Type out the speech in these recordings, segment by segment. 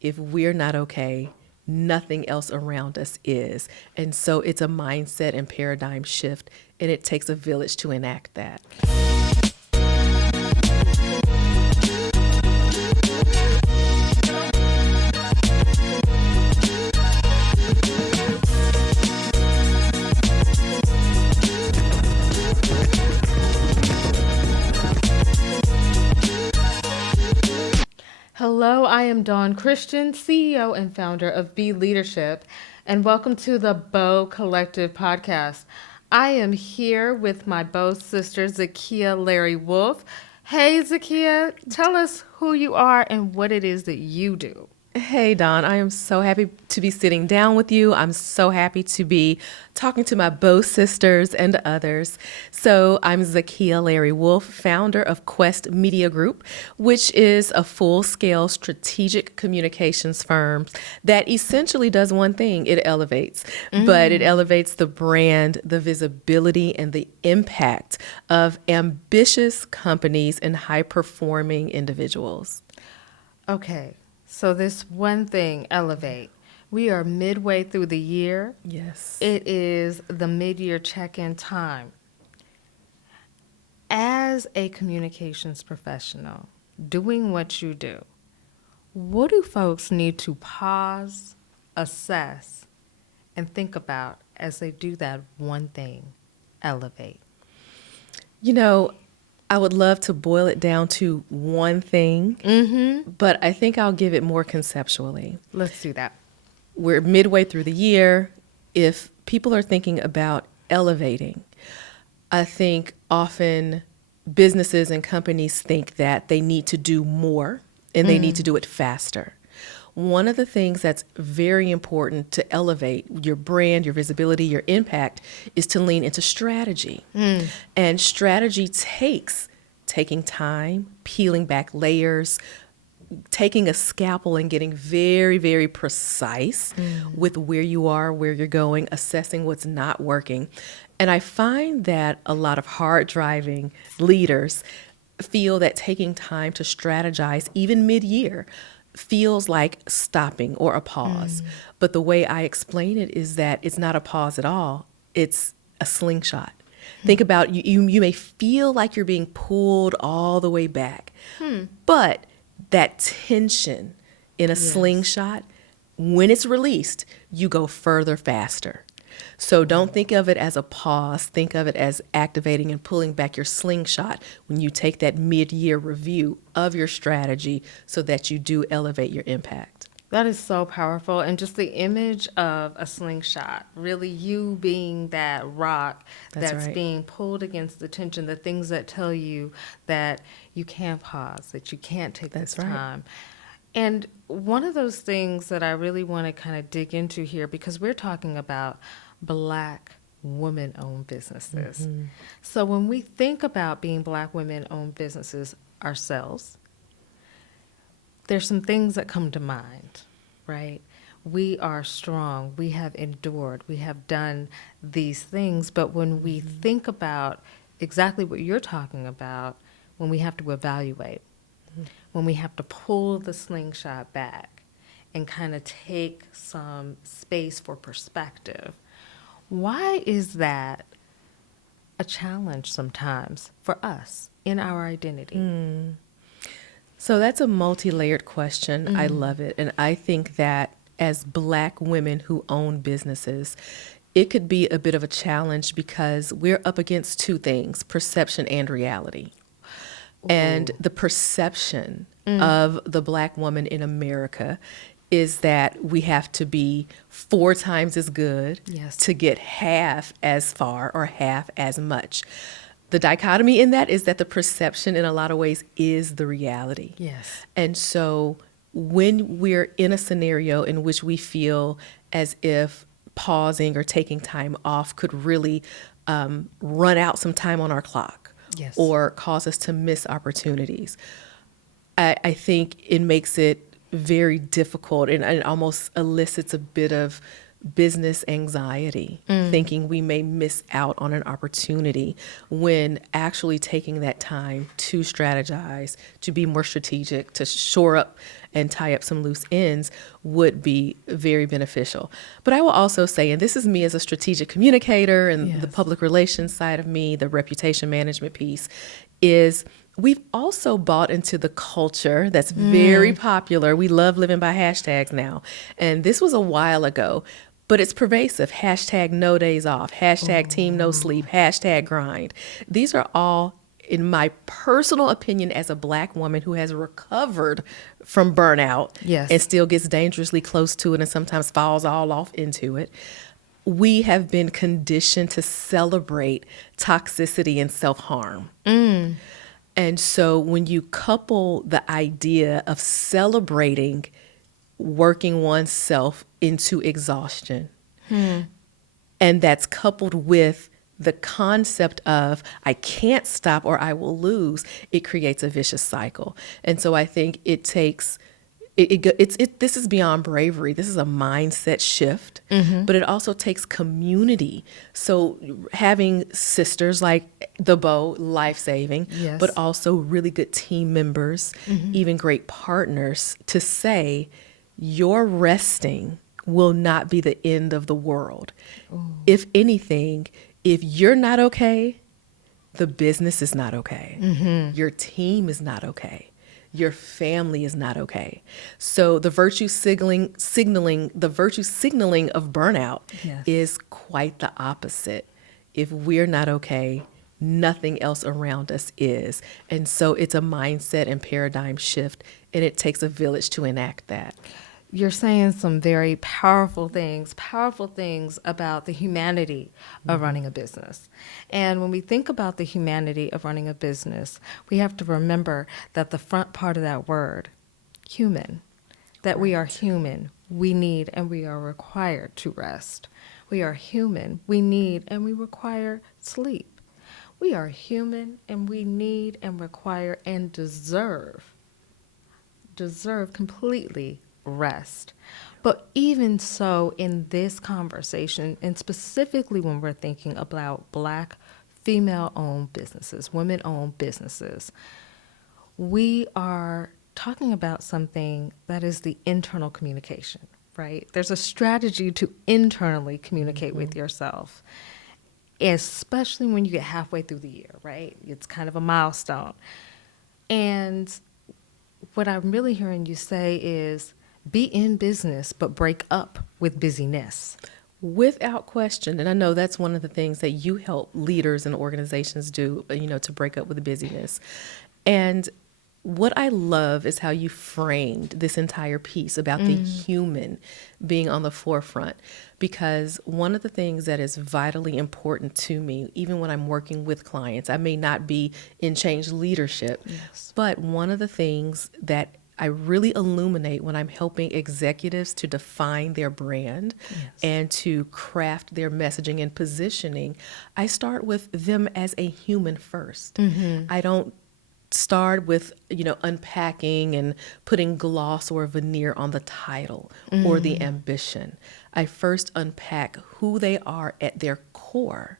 if we're not okay, nothing else around us is. And so it's a mindset and paradigm shift, and it takes a village to enact that. Hello, I am Dawn Christian, CEO and founder of Be Leadership, and welcome to the BOW Collective Podcast. I am here with my BOW sister, Zakiya Larry Wolfe. Hey, Zakiya, tell us who you are and what it is that you do. Hey, Dawn, I am so happy to be sitting down with you. I'm so happy to be talking to my BOW sisters and others. So I'm Zakiya Larry Wolfe, founder of Quest Media Group, which is a full-scale strategic communications firm that essentially does one thing. It elevates, but it elevates the brand, the visibility, and the impact of ambitious companies and high-performing individuals. Okay. So this one thing, elevate. We are midway through the year. Yes. It is the mid-year check-in time. As a communications professional, doing what you do, what do folks need to pause, assess, and think about as they do that one thing, elevate? You know, I would love to boil it down to one thing, but I think I'll give it more conceptually. Let's do that. We're midway through the year. If people are thinking about elevating, I think often businesses and companies think that they need to do more and they need to do it faster. One of the things that's very important to elevate your brand, your visibility, your impact is to lean into strategy. And strategy takes taking time, peeling back layers, taking a scalpel and getting very, very precise with where you are, where you're going, assessing what's not working. And I find that a lot of hard-driving leaders feel that taking time to strategize, even mid-year, feels like stopping or a pause. But the way I explain it is that it's not a pause at all. It's a slingshot. Think about you may feel like you're being pulled all the way back, but that tension in a slingshot, when it's released, you go further faster. So don't think of it as a pause. Think of it as activating and pulling back your slingshot when you take that mid-year review of your strategy so that you do elevate your impact. That is so powerful. And just the image of a slingshot, really you being that rock that's right. being pulled against the tension, the things that tell you that you can't pause, that you can't take That's this right. time. And one of those things that I really want to kind of dig into here, because we're talking about Black women-owned businesses. So when we think about being Black women-owned businesses ourselves, there's some things that come to mind, right? We are strong. We have endured. We have done these things. But when we think about exactly what you're talking about, when we have to evaluate, when we have to pull the slingshot back and kind of take some space for perspective, why is that a challenge sometimes for us in our identity? So that's a multi-layered question. I love it. And I think that as Black women who own businesses, it could be a bit of a challenge because we're up against two things, perception and reality. And the perception of the Black woman in America is that we have to be 4 times as good to get half as far or half as much. The dichotomy in that is that the perception in a lot of ways is the reality. Yes. And so when we're in a scenario in which we feel as if pausing or taking time off could really run out some time on our clock or cause us to miss opportunities, I think it makes it very difficult and it almost elicits a bit of business anxiety, thinking we may miss out on an opportunity when actually taking that time to strategize, to be more strategic, to shore up and tie up some loose ends would be very beneficial. But I will also say, and this is me as a strategic communicator and the public relations side of me, the reputation management piece, is we've also bought into the culture that's very popular. We love living by hashtags now. And this was a while ago, but it's pervasive. Hashtag no days off, hashtag team no sleep, hashtag grind. These are all, in my personal opinion, as a Black woman who has recovered from burnout and still gets dangerously close to it and sometimes falls all off into it, we have been conditioned to celebrate toxicity and self-harm. And so when you couple the idea of celebrating working oneself into exhaustion, and that's coupled with the concept of I can't stop or I will lose, it creates a vicious cycle. And so I think it takes this is beyond bravery. This is a mindset shift, but it also takes community. So having sisters like the BOW, life-saving, but also really good team members, even great partners to say, your resting will not be the end of the world. If anything, if you're not okay, the business is not okay. Your team is not okay. Your family is not okay. So the virtue signaling of burnout is quite the opposite. If we're not okay, nothing else around us is. And so it's a mindset and paradigm shift, and it takes a village to enact that. You're saying some very powerful things about the humanity of running a business. And when we think about the humanity of running a business, we have to remember that the front part of that word, human, that we are human, we need and we are required to rest. We are human, we need and we require sleep. We are human and we need and require and deserve completely rest. But even so, in this conversation, and specifically when we're thinking about Black female-owned businesses, women-owned businesses, we are talking about something that is the internal communication, right? There's a strategy to internally communicate with yourself, especially when you get halfway through the year, right? It's kind of a milestone. And what I'm really hearing you say is, be in business, but break up with busyness. Without question. And I know that's one of the things that you help leaders and organizations do, to break up with the busyness. And what I love is how you framed this entire piece about the human being on the forefront, because one of the things that is vitally important to me, even when I'm working with clients, I may not be in change leadership, but one of the things that I really illuminate when I'm helping executives to define their brand and to craft their messaging and positioning, I start with them as a human first. I don't start with, unpacking and putting gloss or veneer on the title or the ambition. I first unpack who they are at their core,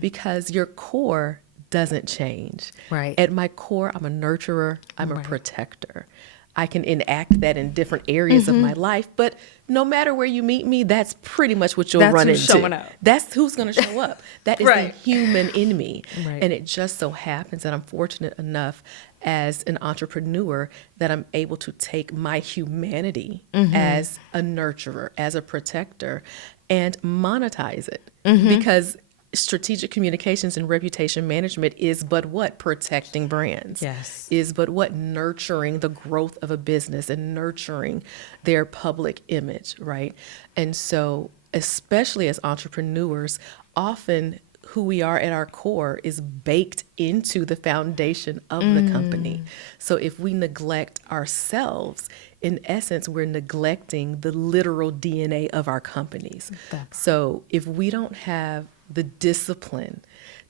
because your core doesn't change. Right. At my core, I'm a nurturer, I'm a protector. I can enact that in different areas of my life, but no matter where you meet me, that's pretty much what you'll run into. Showing up. That's who's going to show up. That is the human in me. Right. And it just so happens that I'm fortunate enough as an entrepreneur that I'm able to take my humanity as a nurturer, as a protector, and monetize it. Because strategic communications and reputation management is but what? Protecting brands. Yes. Is but what? Nurturing the growth of a business and nurturing their public image, right? And so, especially as entrepreneurs, often who we are at our core is baked into the foundation of the company. So if we neglect ourselves, in essence, we're neglecting the literal DNA of our companies. So if we don't have the discipline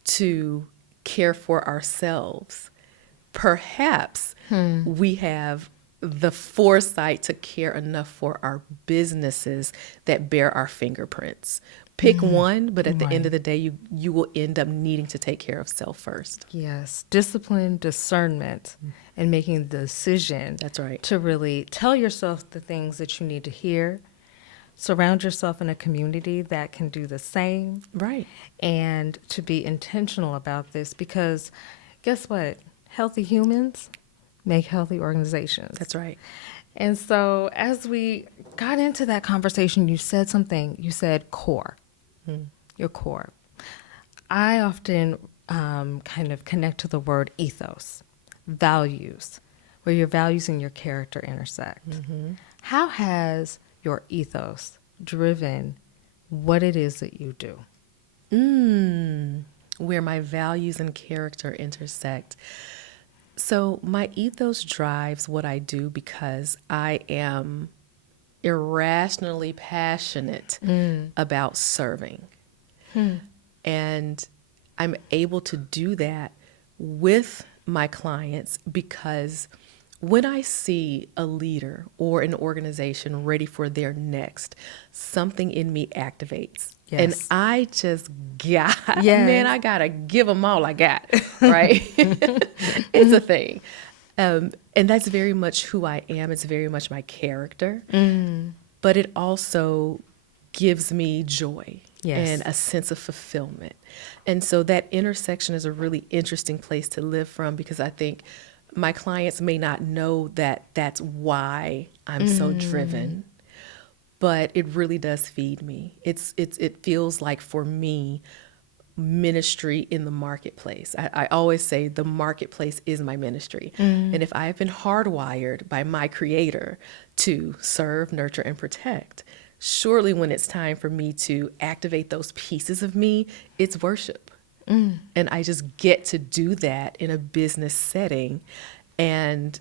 to care for ourselves, perhaps we have the foresight to care enough for our businesses that bear our fingerprints. Pick one, but at the end of the day, you will end up needing to take care of self first. Yes, discipline, discernment, and making the decision. That's right. To really tell yourself the things that you need to hear. Surround yourself in a community that can do the same. Right. And to be intentional about this, because guess what? Healthy humans make healthy organizations. That's right. And so as we got into that conversation, you said something. You said core. Your core. I often kind of connect to the word ethos, values, where your values and your character intersect. How has your ethos driven what it is that you do? Where my values and character intersect. So my ethos drives what I do because I am irrationally passionate about serving. And I'm able to do that with my clients because when I see a leader or an organization ready for their next, something in me activates. Yes. And I just man, I gotta give them all I got, right? It's a thing. And that's very much who I am. It's very much my character. But it also gives me joy and a sense of fulfillment. And so that intersection is a really interesting place to live from because I think my clients may not know that that's why I'm so driven, but it really does feed me. It feels like for me, ministry in the marketplace. I always say the marketplace is my ministry. And if I have been hardwired by my creator to serve, nurture, and protect, surely when it's time for me to activate those pieces of me, it's worship. And I just get to do that in a business setting and,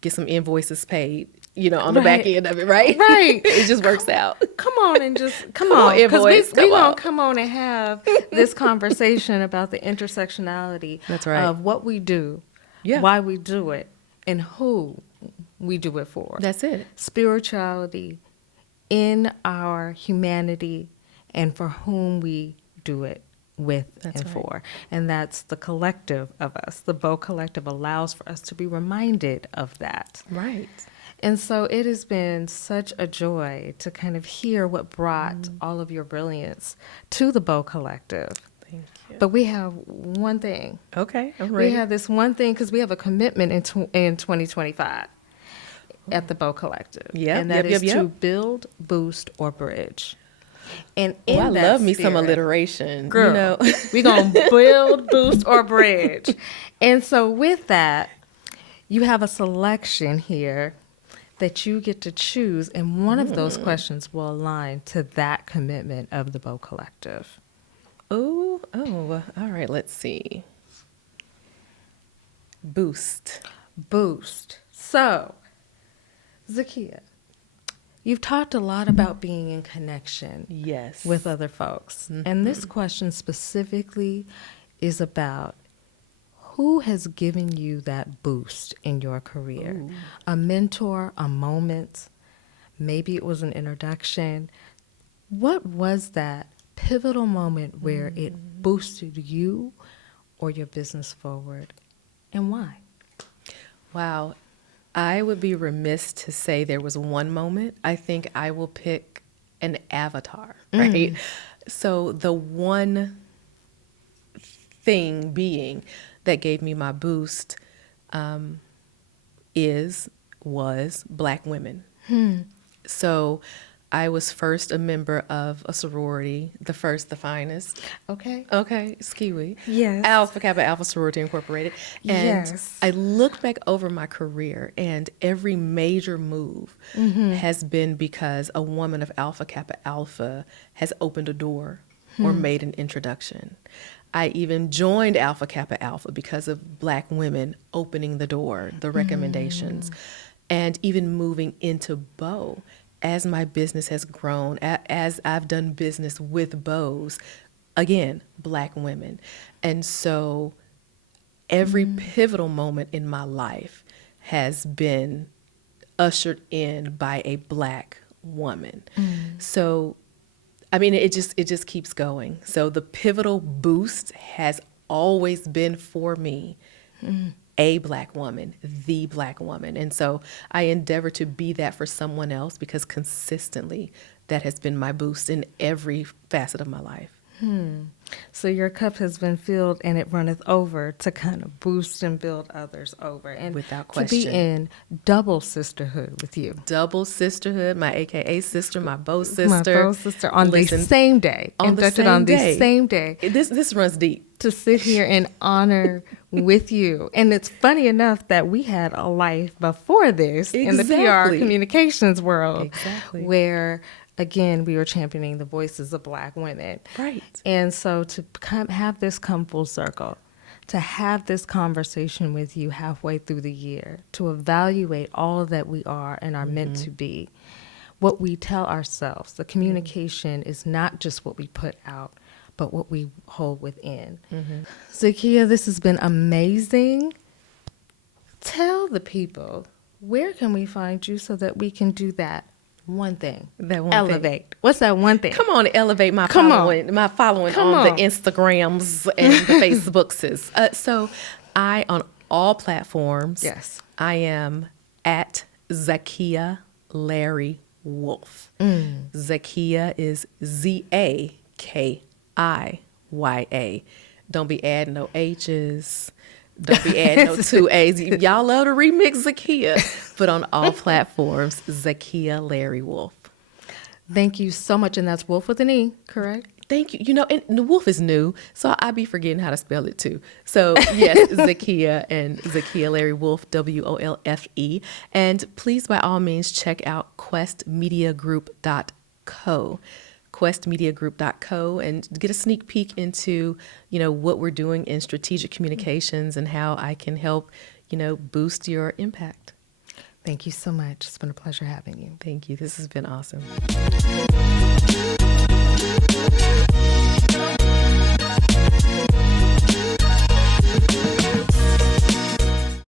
get some invoices paid, on the back end of it, right? Right. It just works out. Come on and just come on, on, because invoice, we're come going on. to come on and have this conversation about the intersectionality That's right. of what we do, why we do it, and who we do it for. That's it. Spirituality in our humanity and for whom we do it with and for. And that's the collective of us. The BOW Collective allows for us to be reminded of that. Right. And so it has been such a joy to kind of hear what brought all of your brilliance to the BOW Collective. Thank you. But we have one thing. Okay, I'm ready. We have this one thing because we have a commitment in 2025 at the BOW Collective. Yep, And that is yep. to build, boost, or bridge. And I in that love me some spirit, alliteration. girl, we're going to build, boost, or bridge. And so with that, you have a selection here that you get to choose, and one of those questions will align to that commitment of the BOW Collective. Oh, all right, let's see. Boost. So, Zakiya, you've talked a lot about being in connection Yes. with other folks. And this question specifically is about who has given you that boost in your career? Ooh. A mentor, a moment, maybe it was an introduction. What was that pivotal moment where it boosted you or your business forward, and why? Wow. I would be remiss to say there was one moment. I think I will pick an avatar, right? So the one thing being that gave me my boost was Black women. So I was first a member of a sorority, the first, the finest. Okay. Okay, Skiwi. Yes. Alpha Kappa Alpha Sorority Incorporated. And Yes. I look back over my career, and every major move has been because a woman of Alpha Kappa Alpha has opened a door or made an introduction. I even joined Alpha Kappa Alpha because of Black women opening the door, the recommendations, and even moving into BOW. As my business has grown, as I've done business with BOWs, again, Black women. And so every pivotal moment in my life has been ushered in by a Black woman. So, I mean, it just keeps going. So the pivotal boost has always been for me, a Black woman, the Black woman. And so I endeavor to be that for someone else, because consistently that has been my boost in every facet of my life. So your cup has been filled and it runneth over to kind of boost and build others over. And Without to be question. in double sisterhood with you. Double sisterhood, my AKA sister, my beau sister. My beau sister on Listen, the same day. on the inducted same on the day. same day. This runs deep. To sit here and honor with you. And it's funny enough that we had a life before this in the PR Exactly. communications world. Exactly. Where, again, we were championing the voices of Black women. Right. And so to have this come full circle, to have this conversation with you halfway through the year, to evaluate all that we are and are meant to be, what we tell ourselves, the communication is not just what we put out, but what we hold within. Zakiya, this has been amazing. Tell the people, where can we find you so that we can do that one thing? That one Elevate. thing. What's that one thing? Come on, elevate my Come on. following Come on on. the Instagrams and the Facebookses. So I, on all platforms, Yes. I am at Zakiya Larry Wolfe. Zakiya is Zakiya. Don't be adding no H's. Don't be adding no two A's. Y'all love to remix Zakiya. But on all platforms, Zakiya Larry Wolfe. Thank you so much. And that's Wolf with an E, correct? Thank you. You know, and the Wolf is new, so I be forgetting how to spell it too. So yes, Zakiya and Zakiya Larry Wolfe, WOLFE. And please, by all means, check out questmediagroup.co. questmediagroup.co and get a sneak peek into, what we're doing in strategic communications and how I can help, boost your impact. Thank you so much. It's been a pleasure having you. Thank you. This has been awesome.